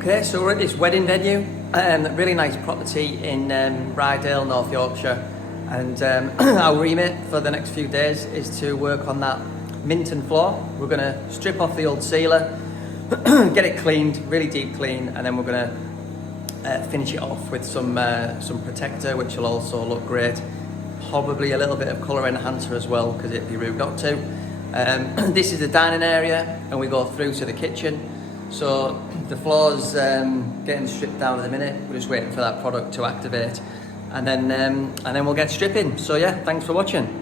Okay, so we're at this wedding venue, really nice property in Rydale, North Yorkshire, and our remit for the next few days is to work on that Malton floor. We're going to strip off the old sealer, get it cleaned, really deep clean, and then we're going to finish it off with some protector, which will also look great. Probably a little bit of colour enhancer as well, because it'd be rude not to. This is the dining area, and we go through to the kitchen. So the floor's getting stripped down at the minute. We're just waiting for that product to activate, and then we'll get stripping. So yeah, thanks for watching.